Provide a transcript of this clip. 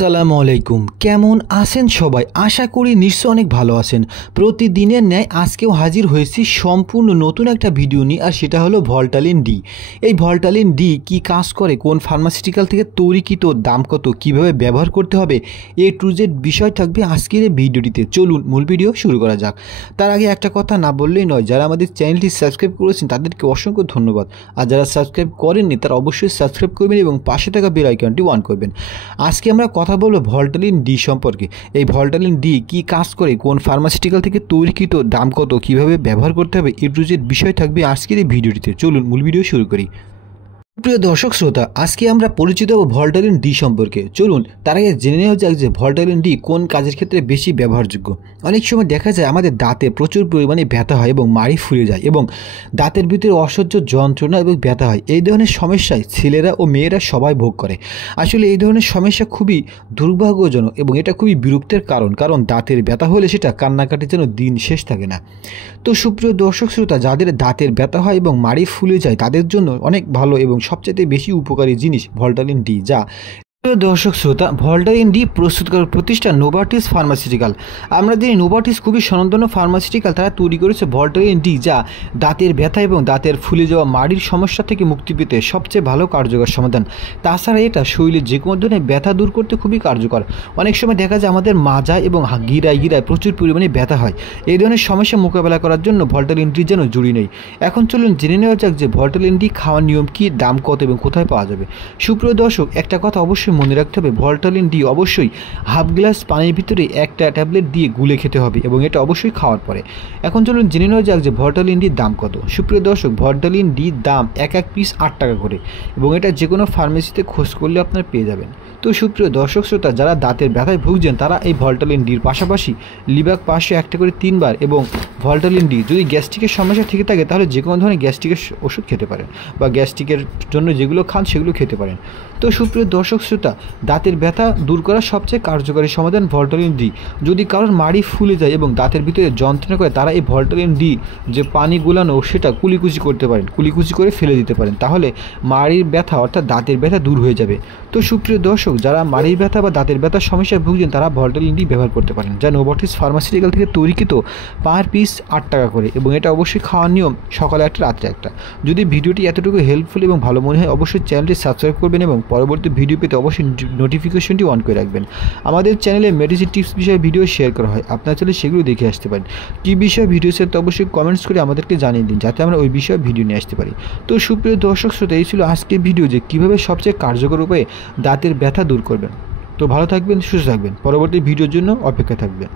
আসসালামু আলাইকুম। কেমন আছেন সবাই? আশা করি নিশ্চয় অনেক ভালো আছেন। প্রতিদিনের ন্যায় আজকেও হাজির হয়েছি সম্পূর্ণ নতুন একটা ভিডিও নিয়ে, আর সেটা হলো ভল্টালিন ডি। এই ভল্টালিন ডি কি কাজ করে, কোন ফার্মাসিউটিক্যাল থেকে তৈরিকৃত, দাম কত, কিভাবে ব্যবহার করতে হবে, এ টু জেড বিষয় থাকবে আজকের এই ভিডিওটিতে। চলুন মূল ভিডিও শুরু করা যাক। তার আগে একটা কথা না বললেই নয়, যারা আমাদের চ্যানেলটি সাবস্ক্রাইব করেছেন তাদেরকে অসংখ্য ধন্যবাদ, আর যারা সাবস্ক্রাইব করেননি তারা অবশ্যই সাবস্ক্রাইব করবেন এবং পাশে থাকা বেল আইকনটি অন করবেন। আজকে আমরা কথা বলবো ভল্টালিন ডি সম্পর্কে। এই ভল্টালিন ডি কি কাজ করে, কোন ফার্মাসিউটিক্যাল থেকে তৈরিকৃত, দাম কত, কিভাবে ব্যবহার করতে হবে, এ টু জেড বিষয় থাকবে আজকের এই ভিডিওটিতে। চলুন মূল ভিডিও শুরু করি। প্রিয় দর্শক শ্রোতা, আজকে আমরা পরিচিত হব ভল্টালিন ডি সম্পর্কে। চলুন তার আগে জেনে নেওয়া যাক যে ভল্টালিন ডি কোন কাজের ক্ষেত্রে বেশি ব্যবহারযোগ্য। অনেক সময় দেখা যায় আমাদের দাঁতে প্রচুর পরিমাণে ব্যথা হয় এবং মাড়ি ফুলে যায় এবং দাঁতের ভিতরে অসহ্য যন্ত্রণা এবং ব্যথা হয়। এই ধরনের সমস্যায় ছেলেরা ও মেয়েরা সবাই ভোগ করে। আসলে এই ধরনের সমস্যা খুবই দুর্ভাগ্যজনক এবং এটা খুবই বিরক্তির কারণ দাঁতের ব্যথা হলে সেটা কান্নাকাটির যেন দিন শেষ থাকে না। তো সুপ্রিয় দর্শক শ্রোতা, যাদের দাঁতের ব্যথা হয় এবং মাড়ি ফুলে যায় তাদের জন্য অনেক ভালো এবং সবচেয়ে বেশি উপকারী জিনিস ভল্টালিন ডি। যা প্রিয় দর্শক শ্রোতা, ভল্টালিন ডি প্রস্তুতকারক প্রতিষ্ঠান নোভার্টিস ফার্মাসিউটিক্যাল। আমরা জানি নোভার্টিস খুবই স্বনামধন্য ফার্মাসিউটিক্যাল। তারা তৈরি করেছে ভল্টালিন ডি, যা দাঁতের ব্যথা এবং দাঁতের ফুলে যাওয়া মাড়ির সমস্যা থেকে মুক্তি পেতে সবচেয়ে ভালো কার্যকর সমাধান। তাছাড়া এটা শরীরে যে কোনো ধরনের ব্যথা দূর করতে খুবই কার্যকর। অনেক সময় দেখা যায় আমাদের মাজা এবং গিরায় প্রচুর পরিমাণে ব্যথা হয়। এই ধরনের সমস্যা মোকাবেলা করার জন্য ভল্টালিন ডি যেন জরুরি নেই। এখন চলুন জেনে নেওয়া যাক যে ভল্টালিন ডি খাওয়ার নিয়ম কী, দাম কত এবং কোথায় পাওয়া যাবে। সুপ্রিয় দর্শক, একটা কথা অবশ্যই মনে রাখতে হবে, ভল্টালিন ডি অবশ্যই হাফ গ্লাস পানির ভিতরে একটা ট্যাবলেট দিয়ে গুলে খেতে হবে এবং এটা অবশ্যই খাওয়ার পরে। এখন চলুন জেনে নেওয়া যাক যে ভল্টালিন ডির দাম কত। সুপ্রিয় দর্শক, ভল্টালিন ডির দাম এক পিস 8 টাকা করে এবং এটা যে কোনো ফার্মেসিতে খোঁজ করলে আপনারা পেয়ে যাবেন। তো সুপ্রিয় দর্শক শ্রোতা, যারা দাঁতের ব্যথায় ভুগছেন তারা এই ভল্টালিন ডির পাশাপাশি লিবাক 500 একটা করে 3 বার এবং ভল্টালিন ডি, যদি গ্যাস্ট্রিকের সমস্যা থেকে থাকে তাহলে যে কোনো ধরনের গ্যাস্ট্রিকের ওষুধ খেতে পারেন বা গ্যাস্ট্রিকের জন্য যেগুলো খান সেগুলো খেতে পারেন। তো সুপ্রিয় দর্শক শ্রোতা, দাঁতের ব্যথা দূর করার সবচেয়ে কার্যকরী সমাধান ভল্টালিন ডি। যদি কারোর মাড়ি ফুলে যায় এবং দাঁতের ভিতরে যন্ত্রণা করে, তারা এই ভল্টালিন ডি যে পানি গুলানো সেটা কুলিকুচি করতে পারেন, কুলিকুচি করে ফেলে দিতে পারেন, তাহলে মাড়ির ব্যথা অর্থাৎ দাঁতের ব্যথা দূর হয়ে যাবে। তো সুপ্রিয় দর্শক, যারা মাড়ির ব্যথা বা দাঁতের ব্যথার সমস্যায় ভুগছেন তারা ভল্টালিন ডি ব্যবহার করতে পারেন, যা নোভার্টিস ফার্মাসিউটিক্যাল থেকে তৈরিকৃত, পার পিস 8 টাকা করে এবং এটা অবশ্যই খাওয়ার নিয়ম সকালে একটা রাত্রে একটা। যদি ভিডিওটি এতটুকু হেল্পফুল এবং ভালো মনে হয় অবশ্যই চ্যানেলটি সাবস্ক্রাইব করবেন এবং পরবর্তী ভিডিও পেতে অবশ্যই নোটিফিকেশনটি অন করে রাখবেন। আমাদের চ্যানেলে মেডিসিন টিপস বিষয়ে ভিডিও শেয়ার করা হয়, আপনারা চাইলে সেগুলো দেখে আসতে পারেন। কী বিষয়ে ভিডিও শেয়ার তো অবশ্যই কমেন্টস করে আমাদেরকে জানিয়ে দিন, যাতে আমরা ওই বিষয়ে ভিডিও নিয়ে আসতে পারি। তো সুপ্রিয় দর্শক শ্রোতা, এই ছিল আজকের ভিডিও যে কীভাবে সবচেয়ে কার্যকর উপায়ে দাঁতের ব্যথা দূর করবেন। তো ভালো থাকবেন, সুস্থ থাকবেন, পরবর্তী ভিডিওর জন্য অপেক্ষা থাকবেন।